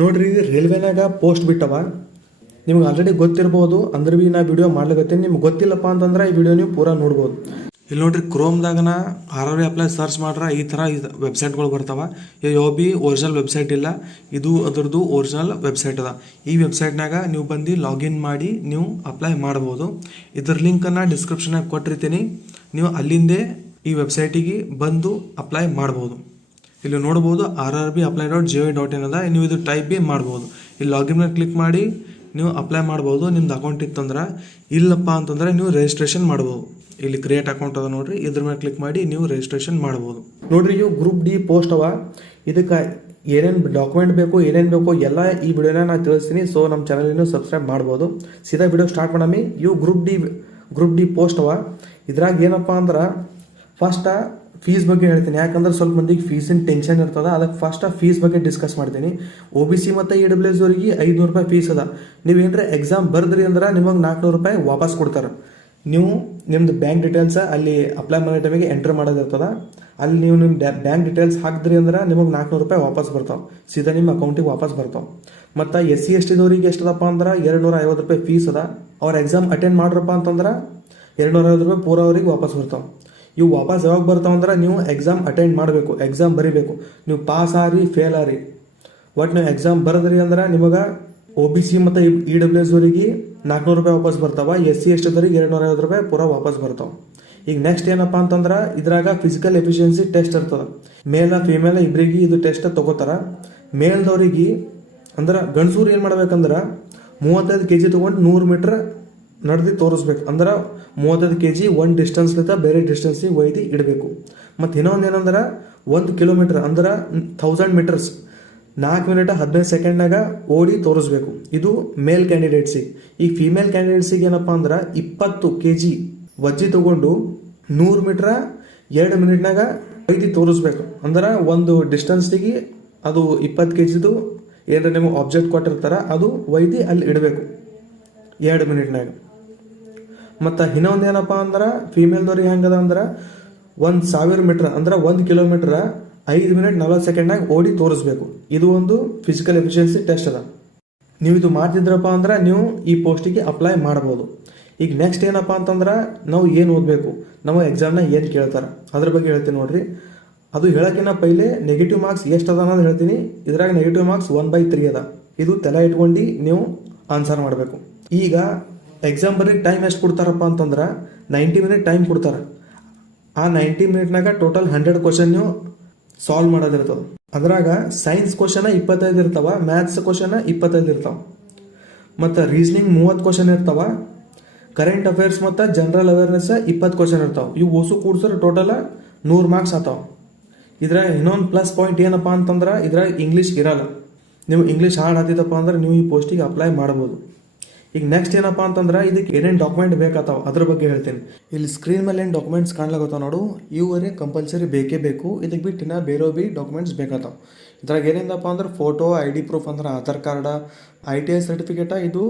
ನೋಡ್ರಿ ರೈಲ್ವೆನಾಗ ಪೋಸ್ಟ್ ಬಿಟ್ಟವ ನಿಮ್ಗೆ ಆಲ್ರೆಡಿ ಗೊತ್ತಿರ್ಬೋದು ಅಂದ್ರೆ ಭೀ ನಾ ವಿಡಿಯೋ ಮಾಡ್ಲಿಕತ್ತೀನಿ. ನಿಮ್ಗೆ ಗೊತ್ತಿಲ್ಲಪ್ಪ ಅಂತಂದ್ರೆ ಈ ವಿಡಿಯೋ ನೀವು ಪೂರಾ ನೋಡ್ಬೋದು. ಇಲ್ಲಿ ನೋಡ್ರಿ ಕ್ರೋಮ್ದಾಗನ RRB ಅಪ್ಲೈ ಸರ್ಚ್ ಮಾಡ್ರೆ ಈ ಥರ ವೆಬ್ಸೈಟ್ಗಳು ಬರ್ತಾವ. ಯಾವ ಭೀ ಒರಿಜಿನಲ್ ವೆಬ್ಸೈಟ್ ಇಲ್ಲ, ಇದು ಅದ್ರದ್ದು ಒರಿಜಿನಲ್ ವೆಬ್ಸೈಟ್ ಅದ. ಈ ವೆಬ್ಸೈಟ್ನಾಗ ನೀವು ಬಂದು ಲಾಗಿನ್ ಮಾಡಿ ನೀವು ಅಪ್ಲೈ ಮಾಡ್ಬೋದು. ಇದ್ರ ಲಿಂಕನ್ನು ಡಿಸ್ಕ್ರಿಪ್ಷನಾಗ ಕೊಟ್ಟಿರ್ತೀನಿ, ನೀವು ಅಲ್ಲಿಂದೇ ಈ ವೆಬ್ಸೈಟಿಗೆ ಬಂದು ಅಪ್ಲೈ ಮಾಡ್ಬೋದು. ಇಲ್ಲಿ ನೋಡ್ಬೋದು rrbapply.gov.in ಅದ. ನೀವು ಇದು ಟೈಪ್ ಬಿ ಮಾಡ್ಬೋದು. ಇಲ್ಲಿ ಲಾಗಿನ್ ಮೇಲೆ ಕ್ಲಿಕ್ ಮಾಡಿ ನೀವು ಅಪ್ಲೈ ಮಾಡ್ಬೋದು. ನಿಮ್ದು ಅಕೌಂಟ್ ಇತ್ತಂದ್ರೆ, ಇಲ್ಲಪ್ಪ ಅಂತಂದ್ರೆ ನೀವು ರಿಜಿಸ್ಟ್ರೇಷನ್ ಮಾಡ್ಬೋದು. ಇಲ್ಲಿ ಕ್ರಿಯೇಟ್ ಅಕೌಂಟ್ ಅದ ನೋಡ್ರಿ, ಇದ್ರ ಮೇಲೆ ಕ್ಲಿಕ್ ಮಾಡಿ ನೀವು ರಿಜಿಸ್ಟ್ರೇಷನ್ ಮಾಡ್ಬೋದು. ನೋಡ್ರಿ ಇವು ಗ್ರೂಪ್ ಡಿ ಪೋಸ್ಟ್ ಅವ. ಇದಕ್ಕೆ ಏನೇನು ಡಾಕ್ಯುಮೆಂಟ್ ಬೇಕು ಎಲ್ಲ ಈ ವಿಡಿಯೋನ ನಾನು ತಿಳಿಸ್ತೀನಿ. ಸೊ ನಮ್ಮ ಚಾನಲ್ ಸಬ್ಸ್ಕ್ರೈಬ್ ಮಾಡ್ಬೋದು. ಸೀದಾ ವಿಡಿಯೋ ಸ್ಟಾರ್ಟ್ ಮಾಡಮಿ. ಇವು ಗ್ರೂಪ್ ಡಿ ಪೋಸ್ಟ್ ಅವ. ಇದ್ರಾಗ ಏನಪ್ಪ ಅಂದ್ರೆ ಫಸ್ಟ್ ಫೀಸ್ ಬಗ್ಗೆ ಹೇಳ್ತೀನಿ, ಯಾಕಂದ್ರೆ ಸ್ವಲ್ಪ ಮಂದಿಗೆ ಫೀಸಿನ ಟೆನ್ಷನ್ ಇರ್ತದ. ಅದಕ್ಕೆ ಫಸ್ಟ್ ಫೀಸ್ ಬಗ್ಗೆ ಡಿಸ್ಕಸ್ ಮಾಡ್ತೀನಿ. OBC ಮತ್ತು EWS ಅವರಿಗೆ 500 ರೂಪಾಯಿ ಫೀಸ್ ಅದ. ನೀವು ಏನ್ರೆ ಎಕ್ಸಾಮ್ ಬರ್ದ್ರಿ ಅಂದ್ರೆ ನಿಮಗೆ 400 ರೂಪಾಯಿ ವಾಪಸ್ ಕೊಡ್ತಾರೆ. ನೀವು ನಿಮ್ದು ಬ್ಯಾಂಕ್ ಡೀಟೇಲ್ಸ್ ಅಲ್ಲಿ ಅಪ್ಲೈ ಮಾಡೋ ಟೈಮಿಗೆ ಎಂಟರ್ ಮಾಡೋದಿರ್ತದ. ಅಲ್ಲಿ ನೀವು ನಿಮ್ಮ ಬ್ಯಾಂಕ್ ಡೀಟೇಲ್ಸ್ ಹಾಕಿದ್ರಿ ಅಂದ್ರೆ ನಿಮಗೆ 400 ರೂಪಾಯಿ ವಾಪಸ್ ಬರ್ತಾವೆ, ಸೀದಾ ನಿಮ್ಮ ಅಕೌಂಟಿಗೆ ವಾಪಸ್ ಬರ್ತಾವೆ. ಮತ್ತು SC ST ಎಷ್ಟದಪ್ಪ ಅಂದ್ರೆ 250 ರೂಪಾಯಿ ಫೀಸ್ ಅದ. ಅವ್ರ ಎಕ್ಸಾಮ್ ಅಟೆಂಡ್ ಮಾಡ್ರಪ್ಪ ಅಂತಂದ್ರೆ 250 ರೂಪಾಯಿ ಪೂರ ಅವ್ರಿಗೆ ವಾಪಸ್ ಬರ್ತಾವೆ. ಇವು ವಾಪಸ್ ಯಾವಾಗ ಬರ್ತಾವಂದ್ರೆ ನೀವು ಎಕ್ಸಾಮ್ ಅಟೆಂಡ್ ಮಾಡಬೇಕು, ಎಕ್ಸಾಮ್ ಬರೀಬೇಕು. ನೀವು ಪಾಸ್ ಆರಿ ಫೇಲ್ ಆರಿ ಒಟ್ಟು ನೀವು ಎಕ್ಸಾಮ್ ಬರೆದ್ರಿ ಅಂದ್ರೆ ನಿಮಗೆ OBC ಮತ್ತು EWS ಅವರಿಗೆ 400 ರೂಪಾಯಿ ವಾಪಸ್ ಬರ್ತಾವೆ. SC ST 250 ರೂಪಾಯಿ ಪೂರ ವಾಪಸ್ ಬರ್ತಾವೆ. ಈಗ ನೆಕ್ಸ್ಟ್ ಏನಪ್ಪ ಅಂತಂದ್ರೆ ಇದ್ರಾಗ ಫಿಸಿಕಲ್ ಎಫಿಷಿಯನ್ಸಿ ಟೆಸ್ಟ್ ಇರ್ತದೆ. ಮೇಲ ಫಿಮೇಲ ಇಬ್ಬರಿಗೆ ಇದು ಟೆಸ್ಟ್ ತಗೋತಾರ. ಮೇಲ್ದವ್ರಿಗೆ ಅಂದ್ರೆ ಗಂಡಸೂರು ಏನು ಮಾಡ್ಬೇಕಂದ್ರೆ 35 kg ತೊಗೊಂಡು 100 ಮೀಟ್ರ್ ನಡೆದು ತೋರಿಸ್ಬೇಕು. ಅಂದ್ರೆ 35 kg ಒಂದು ಡಿಸ್ಟೆನ್ಸ್ಲಿಂದ ಬೇರೆ ಡಿಸ್ಟೆನ್ಸಿಗೆ ಒಯ್ದು ಇಡಬೇಕು. ಮತ್ತು ಇನ್ನೊಂದು ಏನಂದ್ರೆ 1 ಕಿಲೋಮೀಟ್ರ್ ಅಂದ್ರೆ 1000 ಮೀಟರ್ಸ್ 4 ಮಿನಿಟ್ 15 ಸೆಕೆಂಡ್ನಾಗ ಓಡಿ ತೋರಿಸ್ಬೇಕು. ಇದು ಮೇಲ್ ಕ್ಯಾಂಡಿಡೇಟ್ಸಿಗೆ. ಈ ಫಿಮೇಲ್ ಕ್ಯಾಂಡಿಡೇಟ್ಸಿಗೆ ಏನಪ್ಪ ಅಂದ್ರೆ 20 kg ವಜ್ಜಿ ತಗೊಂಡು 100 ಮೀಟ್ರ 2 ಮಿನಿಟ್ನಾಗ ಒಯ್ದು ತೋರಿಸ್ಬೇಕು. ಅಂದ್ರೆ ಒಂದು ಡಿಸ್ಟೆನ್ಸಿಗೆ ಅದು 20 kgದು ಏನಾರ ನಿಮಗೆ ಆಬ್ಜೆಕ್ಟ್ ಕೊಟ್ಟಿರ್ತಾರೆ, ಅದು ಒಯ್ದು ಅಲ್ಲಿ ಇಡಬೇಕು 2 ಮಿನಿಟ್ನಾಗ. ಮತ್ತು ಇನ್ನೊಂದು ಏನಪ್ಪ ಅಂದ್ರೆ ಫಿಮೇಲ್ದವ್ರಿಗೆ ಹೆಂಗದ ಅಂದ್ರೆ 1000 ಮೀಟ್ರ್ ಅಂದ್ರೆ 1 ಕಿಲೋಮೀಟ್ರ್ 5 ಮಿನಿಟ್ 40 ಸೆಕೆಂಡ್ನಾಗ ಓಡಿ ತೋರಿಸ್ಬೇಕು. ಇದು ಒಂದು ಫಿಸಿಕಲ್ ಎಫಿಷಿಯನ್ಸಿ ಟೆಸ್ಟ್ ಅದ. ನೀವು ಇದು ಮಾಡ್ತಿದ್ರಪ್ಪ ಅಂದ್ರೆ ನೀವು ಈ ಪೋಸ್ಟಿಗೆ ಅಪ್ಲೈ ಮಾಡ್ಬೋದು. ಈಗ ನೆಕ್ಸ್ಟ್ ಏನಪ್ಪ ಅಂತಂದ್ರೆ ನಾವು ಏನು ಓದಬೇಕು, ನಾವು ಎಕ್ಸಾಮ್ನ ಏನು ಕೇಳ್ತಾರೆ ಅದ್ರ ಬಗ್ಗೆ ಹೇಳ್ತೀನಿ ನೋಡ್ರಿ. ಅದು ಹೇಳೋಕ್ಕಿಂತ ಪೈಲೆ ನೆಗೆಟಿವ್ ಮಾರ್ಕ್ಸ್ ಎಷ್ಟು ಅದ ಅನ್ನೋದು ಹೇಳ್ತೀನಿ. ಇದ್ರಾಗ ನೆಗೆಟಿವ್ ಮಾರ್ಕ್ಸ್ 1/3 ಅದ. ಇದು ತಲೆ ಇಟ್ಕೊಂಡು ನೀವು ಆನ್ಸರ್ ಮಾಡಬೇಕು. ಈಗ ಎಕ್ಸಾಮ್ ಬರೀ ಟೈಮ್ ಎಷ್ಟು ಕೊಡ್ತಾರಪ್ಪ ಅಂತಂದ್ರೆ 90 ಮಿನಿಟ್ ಟೈಮ್ ಕೊಡ್ತಾರೆ. ಆ 90 ಮಿನಿಟ್ನಾಗ ಟೋಟಲ್ 100 ಕ್ವಶನ್ ನೀವು ಸಾಲ್ವ್ ಮಾಡೋದಿರ್ತದೆ. ಅದ್ರಾಗ ಸೈನ್ಸ್ ಕ್ವಶನ 25 ಇರ್ತಾವ, ಮ್ಯಾಥ್ಸ್ ಕ್ವಶನ 25 ಇರ್ತಾವ, ಮತ್ತು ರೀಸನಿಂಗ್ 30 ಕ್ವಶನ್ ಇರ್ತಾವ, ಕರೆಂಟ್ ಅಫೇರ್ಸ್ ಮತ್ತು ಜನರಲ್ ಅವೇರ್ನೆಸ್ 20 ಕ್ವಶನ್ ಇರ್ತಾವೆ. ಇವು ಓಸು ಕೂಡ್ಸೋರು ಟೋಟಲ್ 100 ಮಾರ್ಕ್ಸ್ ಆತಾವ. ಇದ್ರಾಗ ಇನ್ನೊಂದು ಪ್ಲಸ್ ಪಾಯಿಂಟ್ ಏನಪ್ಪ ಅಂತಂದ್ರೆ ಇದ್ರಾಗ ಇಂಗ್ಲೀಷ್ ಇರಲ್ಲ. ನೀವು ಇಂಗ್ಲೀಷ್ ಹಾರ್ಡ್ ಆತಿದ್ದಪ್ಪ ಅಂದ್ರೆ ನೀವು ಈ ಪೋಸ್ಟಿಗೆ ಅಪ್ಲೈ ಮಾಡ್ಬೋದು. ಈಗ ನೆಕ್ಸ್ಟ್ ಏನಪ್ಪ ಅಂತಂದ್ರೆ ಇದಕ್ಕೆ ಏನೇನು ಡಾಕ್ಯುಮೆಂಟ್ ಬೇಕಾಗ್ತಾವ ಅದ್ರ ಬಗ್ಗೆ ಹೇಳ್ತೀನಿ. ಇಲ್ಲಿ ಸ್ಕ್ರೀನ್ ಮೇಲೆ ಏನು ಡಾಕ್ಯುಮೆಂಟ್ಸ್ ಕಾಣ್ಲಾಗತ್ತಾವ ನೋಡು, ಇವರೇ ಕಂಪಲ್ಸರಿ ಬೇಕೇ ಬೇಕು. ಇದಕ್ಕೆ ಬಿಟ್ಟು ಇನ್ನೂ ಬೇರೆ ಡಾಕ್ಯುಮೆಂಟ್ಸ್ ಬೇಕಾಗ್ತಾವ. ಇದ್ರಾಗ ಏನೇನಪ್ಪ ಅಂದ್ರೆ ಫೋಟೋ, ID ಪ್ರೂಫ್ ಅಂದ್ರೆ ಆಧಾರ್ ಕಾರ್ಡ, ITI ಸರ್ಟಿಫಿಕೇಟ. ಇದು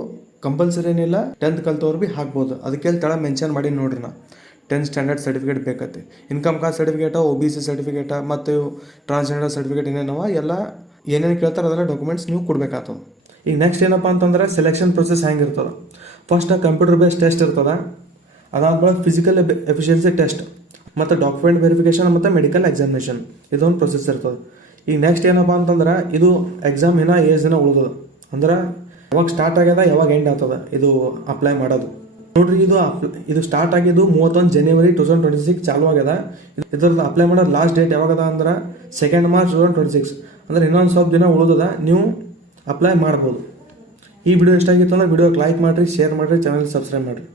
ಕಂಪಲ್ಸರಿ ಏನಿಲ್ಲ, 10th ಕಲ್ತವ್ರು ಭೀ ಹಾಕ್ಬೋದು. ಅದಕ್ಕೆ ತಳ ಮೆನ್ಷನ್ ಮಾಡಿ ನೋಡ್ರಿ, ನಾ 10th ಸ್ಟ್ಯಾಂಡರ್ಡ್ ಸರ್ಟಿಫಿಕೇಟ್ ಬೇಕತ್ತೆ. Income caste certificate, OBC certificate ಮತ್ತು ಟ್ರಾನ್ಸ್ಜೆಂಡರ್ ಸರ್ಟಿಫಿಕೇಟ್ ಏನೇನವ ಎಲ್ಲ ಏನೇನು ಕೇಳ್ತಾರೆ ಅದೆಲ್ಲ ಡಾಕ್ಯುಮೆಂಟ್ಸ್ ನೀವು ಕೊಡಬೇಕಾಗ್ತದೆ. ಈಗ ನೆಕ್ಸ್ಟ್ ಏನಪ್ಪ ಅಂತಂದ್ರೆ ಸೆಲೆಕ್ಷನ್ ಪ್ರೊಸೆಸ್ ಹೆಂಗಿರ್ತದೆ. ಫಸ್ಟ್ ಕಂಪ್ಯೂಟರ್ ಬೇಸ್ಡ್ ಟೆಸ್ಟ್ ಇರ್ತದೆ. ಅದಾದ್ಮೇಲೆ ಫಿಸಿಕಲ್ ಎಫಿಷಿಯನ್ಸಿ ಟೆಸ್ಟ್ ಮತ್ತು ಡಾಕ್ಯುಮೆಂಟ್ ವೆರಿಫಿಕೇಷನ್ ಮತ್ತು ಮೆಡಿಕಲ್ ಎಕ್ಸಾಮಿನೇಷನ್, ಇದೊಂದು ಪ್ರೊಸೆಸ್ ಇರ್ತದೆ. ಈಗ ನೆಕ್ಸ್ಟ್ ಏನಪ್ಪ ಅಂತಂದ್ರೆ ಇದು ಎಕ್ಸಾಮ್ ಇನ್ನೂ 7 ದಿನ ಉಳಿದದ. ಅಂದ್ರೆ ಯಾವಾಗ ಸ್ಟಾರ್ಟ್ ಆಗ್ಯದ ಯಾವಾಗ ಎಂಡ್ ಆಗ್ತದೆ ಇದು ಅಪ್ಲೈ ಮಾಡೋದು. ನೋಡ್ರಿ ಇದು ಸ್ಟಾರ್ಟ್ ಆಗಿದ್ದು 31 ಜನವರಿ 2026 ಚಾಲು ಆಗ್ಯದ. ಇದ್ರದ್ದು ಅಪ್ಲೈ ಮಾಡೋದು ಲಾಸ್ಟ್ ಡೇಟ್ ಯಾವಾಗದ ಅಂದ್ರೆ 2 ಮಾರ್ಚ್ 2026. ಅಂದ್ರೆ ಇನ್ನೊಂದು ಸ್ವಲ್ಪ ದಿನ ಉಳಿದದ, ನೀವು ಅಪ್ಲೈ ಮಾಡ್ಬೋದು. ಈ ವಿಡಿಯೋ ಇಷ್ಟ ಆಗಿತ್ತು ಅಂದ್ರೆ ವಿಡಿಯೋಗೆ ಲೈಕ್ ಮಾಡಿರಿ, ಶೇರ್ ಮಾಡಿರಿ, ಚಾನಲ್ ಸಬ್ಸ್ಕ್ರೈಬ್ ಮಾಡಿರಿ.